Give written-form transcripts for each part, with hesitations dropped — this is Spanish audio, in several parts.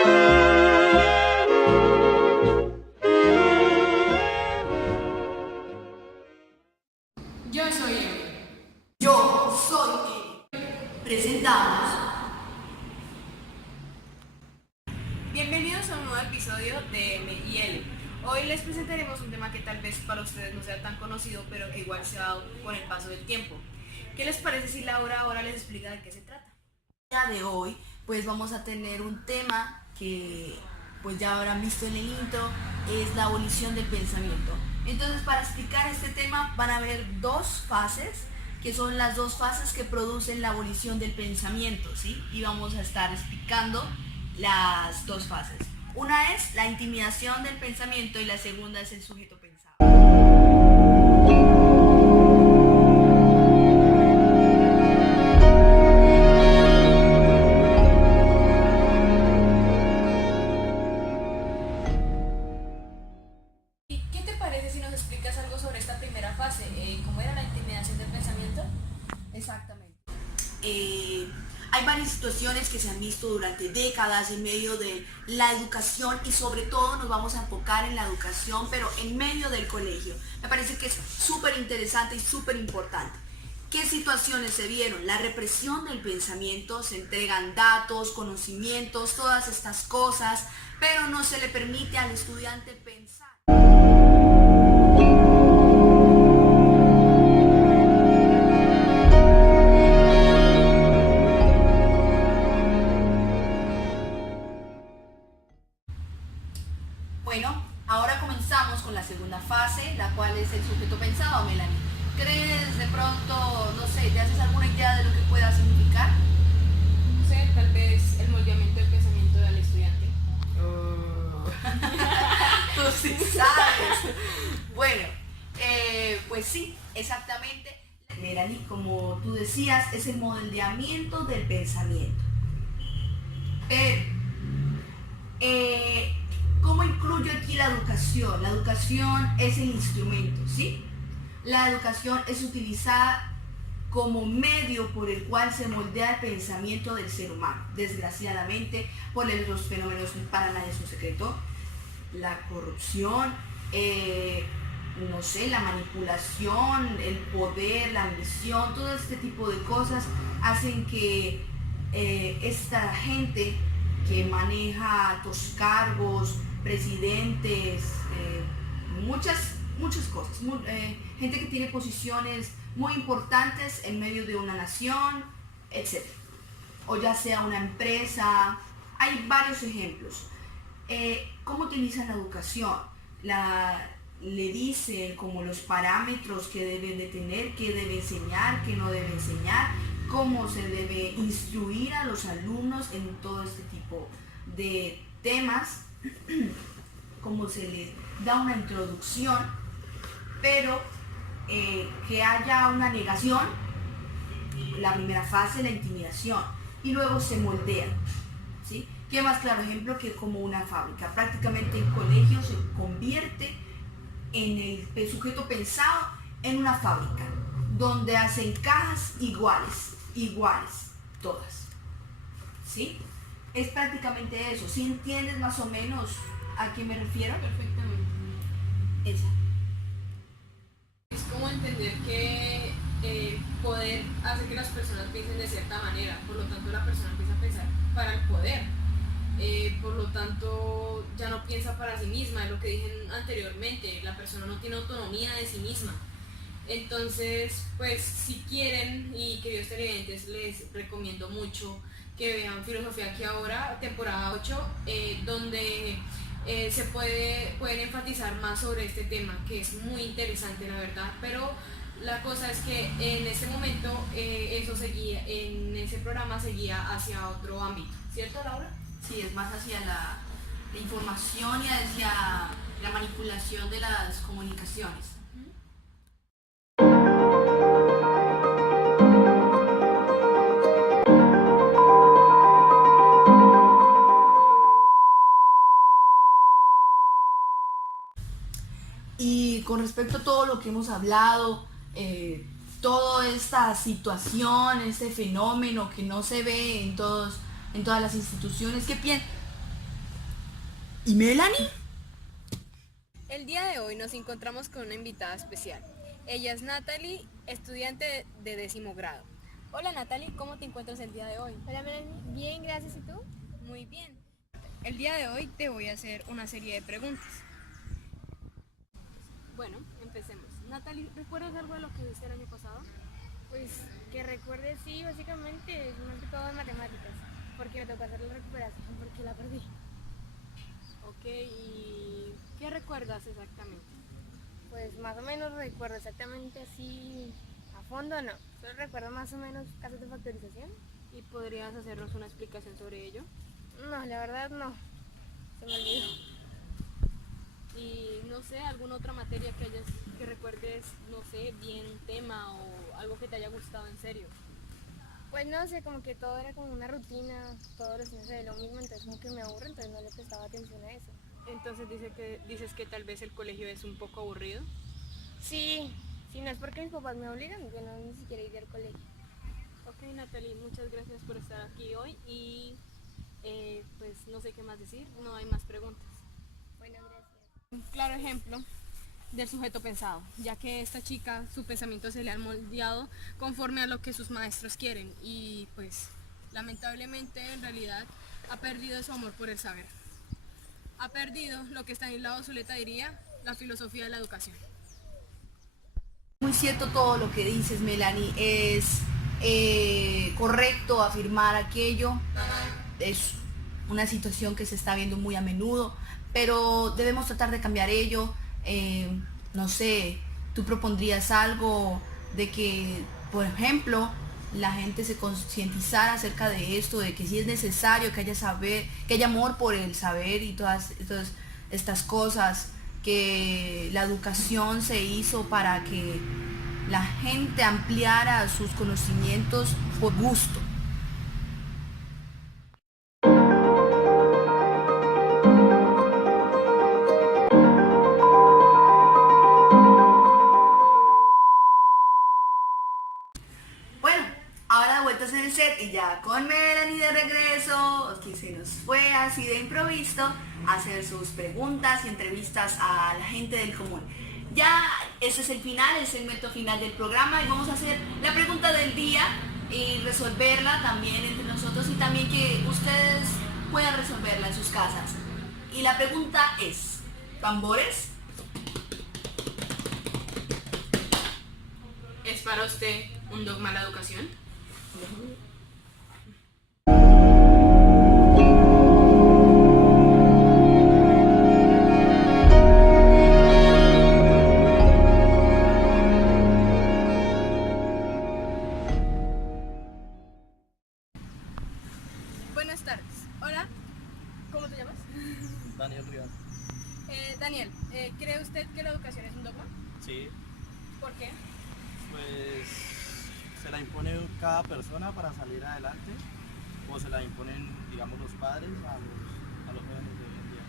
Yo soy Emi. Yo soy Emi. Presentamos. Bienvenidos a un nuevo episodio de M y L. Hoy les presentaremos un tema que tal vez para ustedes no sea tan conocido, pero que igual se ha dado con el paso del tiempo. ¿Qué les parece si Laura ahora les explica de qué se trata? El día de hoy pues vamos a tener un tema que pues ya habrán visto en el intro, es la abolición del pensamiento. Entonces, para explicar este tema van a haber dos fases, que son las dos fases que producen la abolición del pensamiento, ¿sí? Y vamos a estar explicando las dos fases. Una es la intimidación del pensamiento y la segunda es el sujeto pensado. ¿Y qué te parece si nos explicas algo sobre esta primera fase? ¿Cómo era la intimidación del pensamiento? Exactamente. Hay varias situaciones que se han visto durante décadas en medio de la educación y sobre todo nos vamos a enfocar en la educación, pero en medio del colegio. Me parece que es súper interesante y súper importante. ¿Qué situaciones se vieron? La represión del pensamiento, se entregan datos, conocimientos, todas estas cosas, pero no se le permite al estudiante pensar. Bueno, ahora comenzamos con la segunda fase, la cual es el sujeto pensado, Melanie. ¿Crees de pronto, no sé, te haces alguna idea de lo que pueda significar? No sé, tal vez el moldeamiento del pensamiento del estudiante. Tú sí sabes. Bueno, pues sí, exactamente. Melanie, como tú decías, es el moldeamiento del pensamiento. ¿Cómo incluye aquí la educación? La educación es el instrumento, ¿sí? La educación es utilizada como medio por el cual se moldea el pensamiento del ser humano. Desgraciadamente, por los fenómenos, para nadie es un secreto, la corrupción, no sé, la manipulación, el poder, la ambición, todo este tipo de cosas hacen que esta gente que maneja altos cargos, presidentes, muchas cosas, gente que tiene posiciones muy importantes en medio de una nación, etc. O ya sea una empresa, hay varios ejemplos. ¿Cómo utilizan la educación? Le dice como los parámetros que deben de tener, qué debe enseñar, qué no debe enseñar, cómo se debe instruir a los alumnos en todo este tipo de temas, cómo se les da una introducción, pero que haya una negación, la primera fase, la intimidación, y luego se moldean, ¿sí? ¿Qué más claro ejemplo que como una fábrica? Prácticamente el colegio se convierte en el sujeto pensado en una fábrica, donde hacen cajas iguales, todas, ¿sí? Es prácticamente eso. ¿Sí entiendes más o menos a qué me refiero? Perfectamente. Esa. Es como entender que poder hace que las personas piensen de cierta manera, por lo tanto la persona empieza a pensar para el poder. Por lo tanto ya no piensa para sí misma, es lo que dije anteriormente, la persona no tiene autonomía de sí misma. Entonces, pues si quieren, y queridos televidentes, les recomiendo mucho que vean Filosofía aquí ahora, temporada 8, donde pueden enfatizar más sobre este tema, que es muy interesante la verdad, pero la cosa es que en este momento eso seguía, en ese programa seguía hacia otro ámbito, ¿cierto, Laura? Sí, es más hacia la información y hacia la manipulación de las comunicaciones. Y con respecto a todo lo que hemos hablado, toda esta situación, este fenómeno que no se ve en todas las instituciones, ¿Y Melanie? El día de hoy nos encontramos con una invitada especial. Ella es Natalie, estudiante de 10º grado. Hola Natalie, ¿cómo te encuentras el día de hoy? Hola Melanie, bien, gracias. ¿Y tú? Muy bien. El día de hoy te voy a hacer una serie de preguntas. Bueno, empecemos. Natalie, ¿recuerdas algo de lo que viste el año pasado? Pues que recuerde, sí, básicamente, más que todo en matemáticas, porque me tocó hacer la recuperación, porque la perdí. Ok, ¿y qué recuerdas exactamente? Pues más o menos recuerdo exactamente así, a fondo no, solo recuerdo más o menos casos de factorización. ¿Y podrías hacernos una explicación sobre ello? No, la verdad no, se me olvidó. Y no sé, alguna otra materia que recuerdes, no sé, bien un tema o algo que te haya gustado en serio. Pues no sé, como que todo era como una rutina, todos los días de lo mismo, entonces como que me aburre, entonces no le prestaba atención a eso. Entonces dices que tal vez el colegio es un poco aburrido. Sí, si no es porque mis papás me obligan, yo no ni siquiera iría al colegio. Ok, Natalie, muchas gracias por estar aquí hoy y pues no sé qué más decir, no hay más preguntas. Bueno, gracias. Un claro ejemplo del sujeto pensado, ya que esta chica, su pensamiento se le ha moldeado conforme a lo que sus maestros quieren y pues lamentablemente en realidad ha perdido su amor por el saber. Ha perdido lo que Stanislao Zuleta diría, la filosofía de la educación. Muy cierto todo lo que dices, Melanie. Es correcto afirmar aquello. Es una situación que se está viendo muy a menudo, pero debemos tratar de cambiar ello. No sé, tú propondrías algo de que, por ejemplo, la gente se concientizara acerca de esto, de que sí es necesario que haya saber, que haya amor por el saber y todas estas cosas, que la educación se hizo para que la gente ampliara sus conocimientos por gusto. Bueno, ahora de vueltas en el set y ya con Melanie de regreso, que se nos fue así de improviso a hacer sus preguntas y entrevistas a la gente del común. Ya ese es el final, el segmento final del programa y vamos a hacer la pregunta del día y resolverla también entre nosotros y también que ustedes puedan resolverla en sus casas. Y la pregunta es, ¿tambores? ¿Es para usted un dogma la educación? Buenas tardes. Hola, ¿cómo te llamas? Daniel Rivas. Daniel, ¿cree usted que la educación es un dogma? Sí, ¿Por qué? pues se la impone cada persona para salir adelante o se la imponen, digamos, los padres a los jóvenes de hoy en día.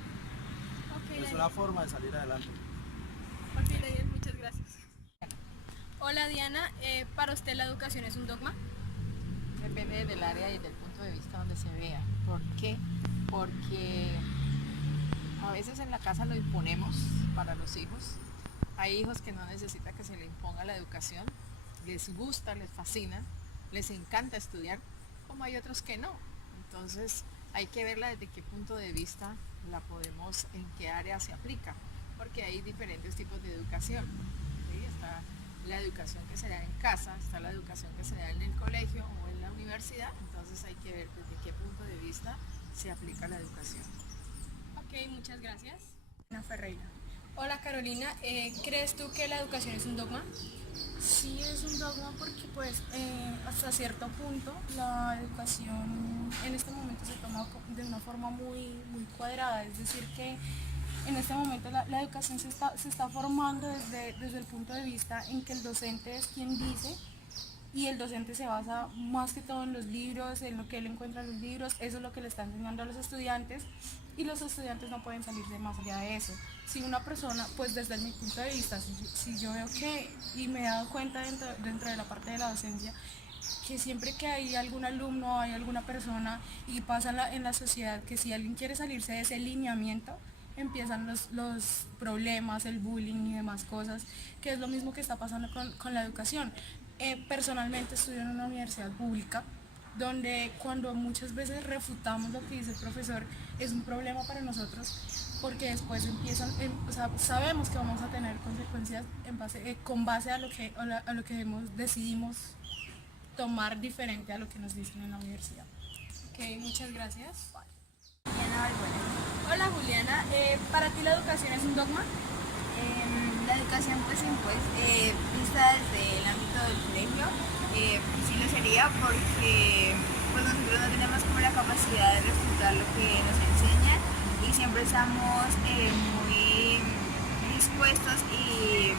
Ok, Es Daniel. una forma de salir adelante. Ok, Daniel, muchas gracias. Hola Diana, ¿para usted la educación es un dogma? Depende del área y del punto de vista donde se vea. ¿Por qué? Porque a veces en la casa lo imponemos para los hijos. Hay hijos que no necesitan que se le imponga la educación, les gusta, les fascina, les encanta estudiar, como hay otros que no. Entonces hay que verla desde qué punto de vista la podemos, en qué área se aplica, porque hay diferentes tipos de educación. ¿Sí? Está la educación que se da en casa, está la educación que se da en el colegio o en la universidad, entonces hay que ver desde qué punto de vista se aplica la educación. Ok, muchas gracias. Ana Ferreira. Hola Carolina, ¿crees tú que la educación es un dogma? Sí, es un dogma porque pues hasta cierto punto la educación en este momento se toma de una forma muy cuadrada, es decir que en este momento la educación se está formando desde el punto de vista en que el docente es quien dice y el docente se basa más que todo en los libros, en lo que él encuentra en los libros, eso es lo que le está enseñando a los estudiantes y los estudiantes no pueden salir de más allá de eso. Si una persona, pues desde mi punto de vista, si yo veo que, y me he dado cuenta dentro de la parte de la docencia, que siempre que hay algún alumno, hay alguna persona y pasa en la sociedad que si alguien quiere salirse de ese lineamiento, empiezan los problemas, el bullying y demás cosas, que es lo mismo que está pasando con la educación. Personalmente estudio en una universidad pública, donde cuando muchas veces refutamos lo que dice el profesor es un problema para nosotros, porque después sabemos que vamos a tener consecuencias con base a lo que decidimos tomar diferente a lo que nos dicen en la universidad. Ok, muchas gracias. Juliana Balbuena. Hola Juliana, ¿para ti la educación es un dogma? La educación vista desde el ámbito del colegio, sí lo sería porque pues nosotros no tenemos como la capacidad de refutar lo que nos enseñan y siempre estamos muy dispuestos y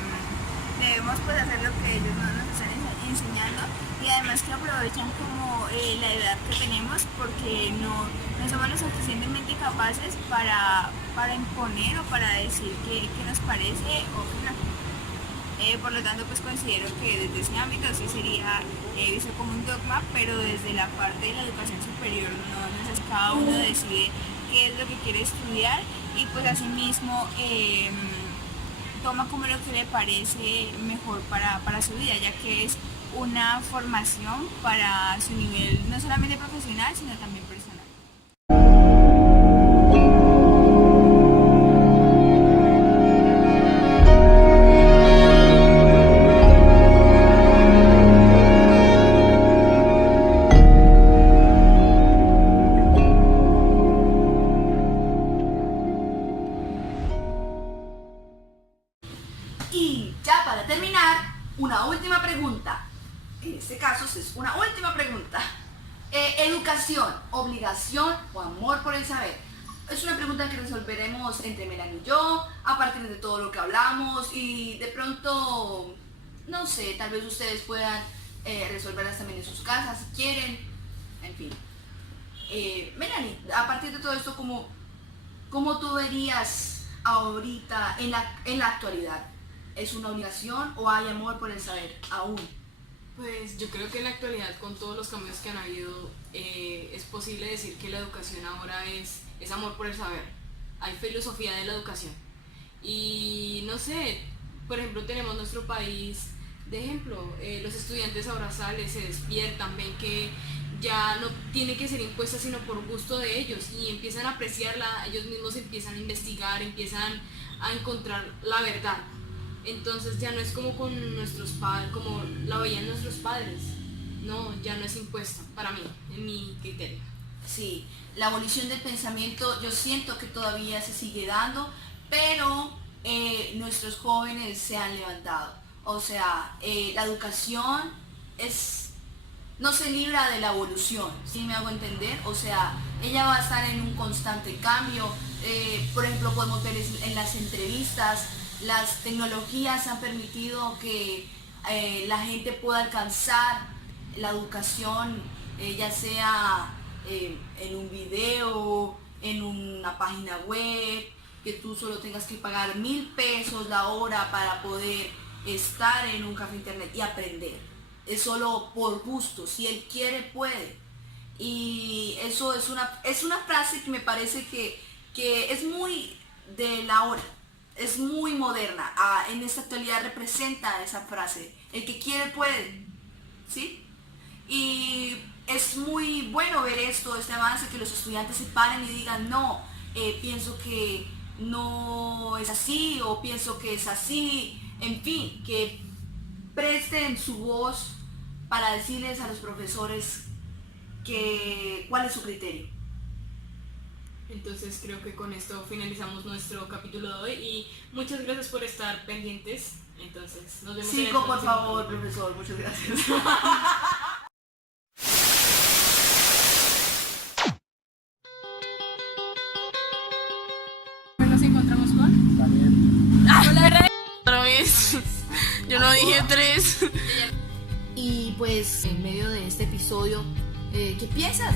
debemos pues hacer lo que ellos nos están enseñando, y además que aprovechan como la edad que tenemos, porque no somos lo suficientemente capaces para imponer o para decir qué nos parece o qué no. Por lo tanto, pues considero que desde ese ámbito sí sería visto como un dogma, pero desde la parte de la educación superior no, cada uno decide qué es lo que quiere estudiar y pues asimismo toma como lo que le parece mejor para su vida, ya que es una formación para su nivel no solamente profesional, sino también personal. Y ya para terminar, una última pregunta. En este caso es una última pregunta. Educación, obligación o amor por el saber. Es una pregunta que resolveremos entre Melanie y yo, a partir de todo lo que hablamos, y de pronto, no sé, tal vez ustedes puedan resolverlas también en sus casas si quieren. En fin. Melanie, a partir de todo esto, ¿cómo tú verías ahorita en la actualidad? ¿Es una obligación o hay amor por el saber aún? Pues yo creo que en la actualidad, con todos los cambios que han habido, es posible decir que la educación ahora es amor por el saber. Hay filosofía de la educación. Y no sé, por ejemplo, tenemos nuestro país de ejemplo. Los estudiantes ahora se despiertan, ven que ya no tiene que ser impuesta sino por gusto de ellos, y empiezan a apreciarla, ellos mismos empiezan a investigar, empiezan a encontrar la verdad. Entonces ya no es como con nuestros padres, como la veían nuestros padres. No, ya no es impuesta, para mí, en mi criterio. Sí, la abolición del pensamiento yo siento que todavía se sigue dando, pero nuestros jóvenes se han levantado. O sea, la educación no se libra de la evolución, ¿sí me hago entender? O sea, ella va a estar en un constante cambio. Por ejemplo, podemos ver en las entrevistas, las tecnologías han permitido que la gente pueda alcanzar la educación, ya sea en un video, en una página web, que tú solo tengas que pagar 1,000 pesos la hora para poder estar en un café internet y aprender. Es solo por gusto, si él quiere puede. Y eso es una frase que me parece que es muy de la hora, es muy moderna. En esta actualidad representa esa frase, el que quiere puede, ¿sí? Y es muy bueno ver este avance, que los estudiantes se paren y digan no, pienso que no es así, o pienso que es así, en fin, que presten su voz para decirles a los profesores cuál es su criterio. Entonces creo que con esto finalizamos nuestro capítulo de hoy, y muchas gracias por estar pendientes. Entonces nos vemos en el 5, por próximo favor, capítulo. profesor, muchas gracias. Nos encontramos con... Daniel. Otra vez. Yo no dije 3. Y pues en medio de este episodio, ¿qué piensas?